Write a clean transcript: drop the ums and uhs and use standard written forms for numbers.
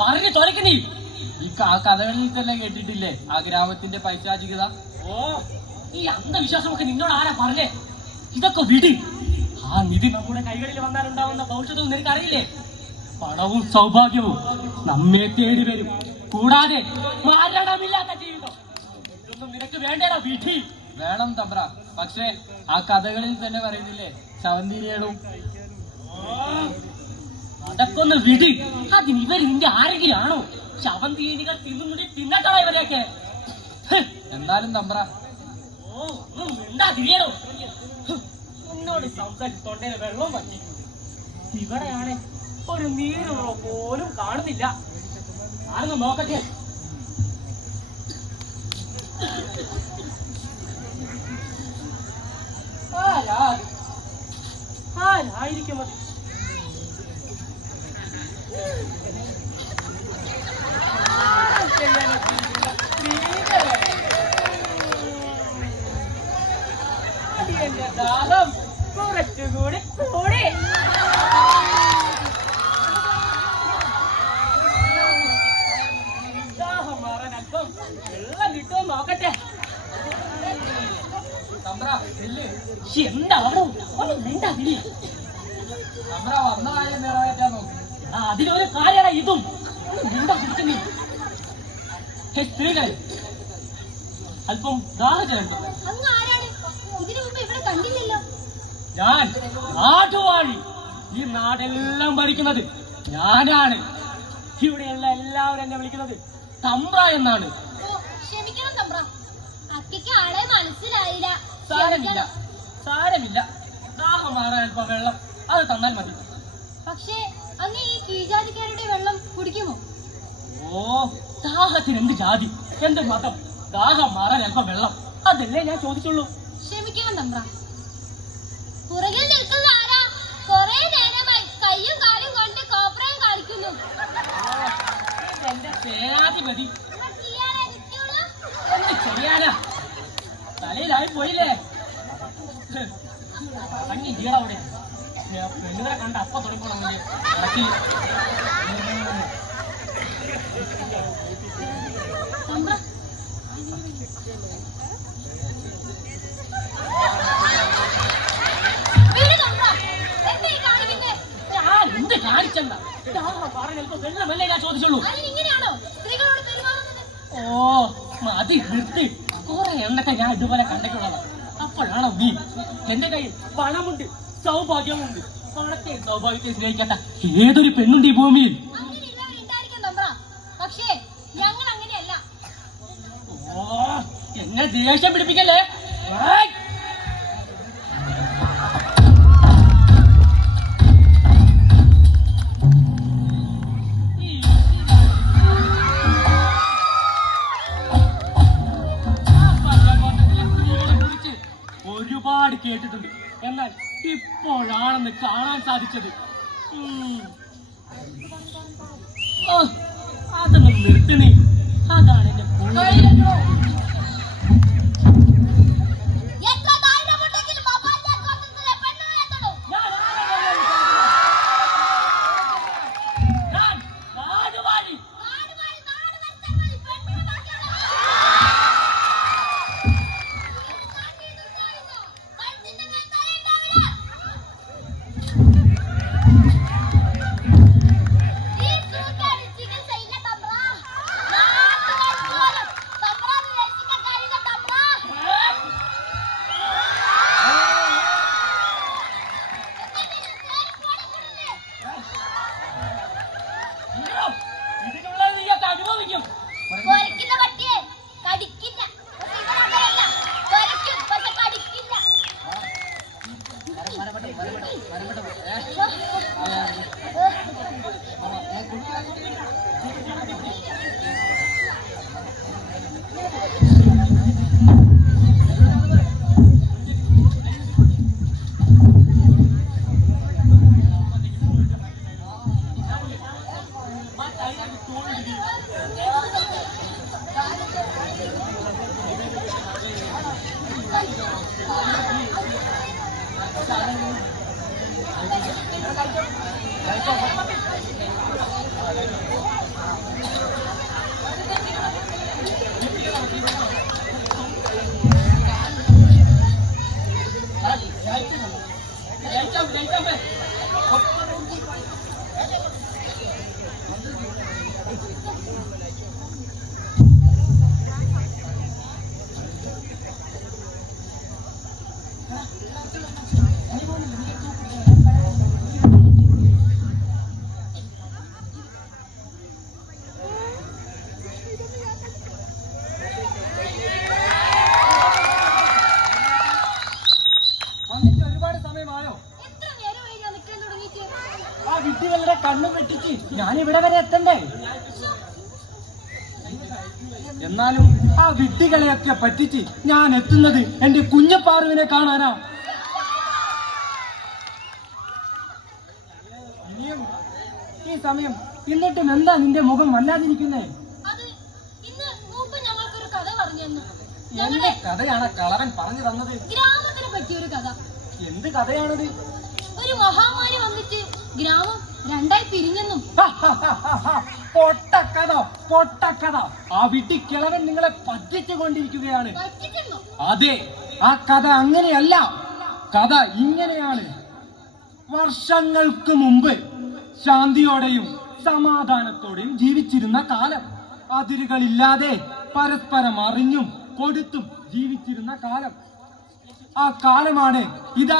പറഞ്ഞു തുറക്കണീ. ഈ കഥകളിൽ തന്നെ കേട്ടിട്ടില്ലേ ആ ഗ്രാമത്തിന്റെ പൈശാചികത? ഓ, ഈ അന്ധവിശ്വാസമൊക്കെ നിന്നോട് ആരാ പറഞ്ഞേ? ഇതൊക്കെ വിട്. ആ നിധി നമ്മുടെ കൈകളിൽ വന്നാലുണ്ടാവുന്ന ഭവിഷ്യത്തും നിനക്കറിയില്ലേ? പണവും സൗഭാഗ്യവും നമ്മെ തേടി വരും. കൂടാതെ മരണമില്ലാത്ത ജീവിതം. ഇതൊന്നും നിനക്ക് വേണ്ടേടാ വിധി. വേണം തമ്പ്ര. പക്ഷേ ആ കഥകളിൽ തന്നെ പറയുന്നില്ലേ ശവന്തിരികളും? അതൊക്കെ ഒന്ന് വിധി. അതിന് ഇവർ നിന്റെ ആരെങ്കിലും ആണോ? ശവന്തീനികൾ തിന്നട്ടോ ഇവരെയൊക്കെ. എന്നാലും തമ്പ്ര മിണ്ടാ തിരിയണോ? എന്നോട് സംസാരിച്ച് തൊണ്ടയിലെ വെള്ളം പറ്റി. ഇവിടെയാണ് ഒരു നീരുറ പോലും കാണുന്നില്ല. ആരെന്ന് നോക്കട്ടെ. ആരായിരിക്കും അത്? ദാഹം കുറച്ചുകൂടി കൂടി. ദാഹം മാറാൻ അല്പം വെള്ളം കിട്ടുമോ നോക്കട്ടെ. എന്താണോ ഒന്ന് മിണ്ടാ വിളി. വന്ന കാര്യം നിറവേറ്റാൻ നോക്കി. അതിനൊരു കാര്യമാണ് ഇതും. മിണ്ടാ പിടിച്ചു. സ്ത്രീകൾ അല്പം ദാഹജലുണ്ടോ? ഞാൻ നാട്ടുവാഴി. ഈ നാടെല്ലാം ഭരിക്കുന്നത് ഞാനാണ്. ഇവിടെയുള്ള എല്ലാവരും എന്നെ വിളിക്കുന്നത് തമ്പ്ര എന്നാണ്. ക്ഷമിക്കണം തമ്പ്ര, അക്കയ്ക്ക് ആളെ മനസ്സിലായില്ല. സാരമില്ല സാരമില്ല. ദാഹം മാറാൻ അല്പം വെള്ളം അത് തന്നാൽ മതി. പക്ഷേ അങ്ങ് ഈ കീഴ്ജാതിക്കാരുടെ വെള്ളം കുടിക്കുമോ? ഓ, ദാഹത്തിന് എന്ത് ജാതി എന്ത് മതം? ദാഹം മാറാൻ അല്പം വെള്ളം അതല്ലേ ഞാൻ ചോദിച്ചുള്ളൂ. ക്ഷമിക്കണം തമ്പ്ര, പുറകിൽ നിൽക്കുന്ന ആരാ? കുറെ നേരമായി കയ്യും കാലും കൊണ്ട് കോപ്രയം കാണിക്കുന്നു. എന്റെ സേനാധിപതി. എന്ത് ചെയ്യാനാ? തലയിലായി പോയില്ലേ? അഞ്ഞി ജീടവിടെ പെണ്ണുകളെ കണ്ട അപ്പ തുടങ്ങണം. ഞാൻ എന്ത് കാണിച്ചെന്ന വെള്ളമല്ലേ ഞാൻ ചോദിച്ചുള്ളൂ. ഓ, മതി നിർത്തി. കുറെ എണ്ണത്തെ ഞാൻ ഇതുപോലെ കണ്ടിട്ടുള്ളതാണ്. അപ്പോഴാണോ നീ? എന്റെ കയ്യിൽ പണമുണ്ട്, സൗഭാഗ്യമുണ്ട്. പണത്തെ സൗഭാഗ്യത്തെ സ്നേഹിക്കാത്ത ഏതൊരു പെണ്ണുണ്ട് ഈ ഭൂമിയിൽ? പക്ഷേ ഞങ്ങൾ അങ്ങനെയല്ല. ഓ, എന്നെ ദേഷ്യം പിടിപ്പിക്കല്ലേ? ഒരുപാട് കേട്ടിട്ടുണ്ട്, എന്നാൽ ഇപ്പോഴാണെന്ന് കാണാൻ സാധിച്ചത്. അതൊന്നും നിർത്തി. അതാണ് എന്റെ ഞാൻ ഇവിടെ വരെ എത്തണ്ടേ? എന്നാലും ആ വിഡ്ഢികളെയൊക്കെ പറ്റിച്ച് ഞാൻ എത്തുന്നത് എന്റെ കുഞ്ഞപ്പാറുവിനെ കാണാനാ. ഇനിയും ഈ സമയം എന്നിട്ടും എന്താ നിന്റെ മുഖം വല്ലാതിരിക്കുന്നേ? അത് ഇന്ന് മൂപ്പൻ ഞങ്ങൾക്കൊരു കഥ പറഞ്ഞു തന്നു. എന്റെ കഥയാണ് കളവൻ പറഞ്ഞു തന്നത്. ഗ്രാമത്തിനെ പറ്റിയൊരു കഥ. എന്ത് കഥയാണത്? ഒരു മഹാമാരി വന്നിട്ട് ഗ്രാമം രണ്ടായി പിരിഞ്ഞെന്നും. പൊട്ടക്കഥ, പൊട്ടക്കഥ. ആ വിഡ്ഢിക്കിളവൻ നിങ്ങളെ പറ്റിച്ചു കൊണ്ടിരിക്കുകയാണ്. പറ്റിച്ചെന്നോ? അതെ, ആ കഥ അങ്ങനെയല്ല. കഥ ഇങ്ങനെയാണ്. വർഷങ്ങൾക്ക് മുമ്പ് ശാന്തിയോടെയും സമാധാനത്തോടെയും ജീവിച്ചിരുന്ന കാലം. അതിരുകളില്ലാതെ പരസ്പരം അറിഞ്ഞും കൊടുത്തും ജീവിച്ചിരുന്ന കാലം. ആ കാലമാണ് ഇത്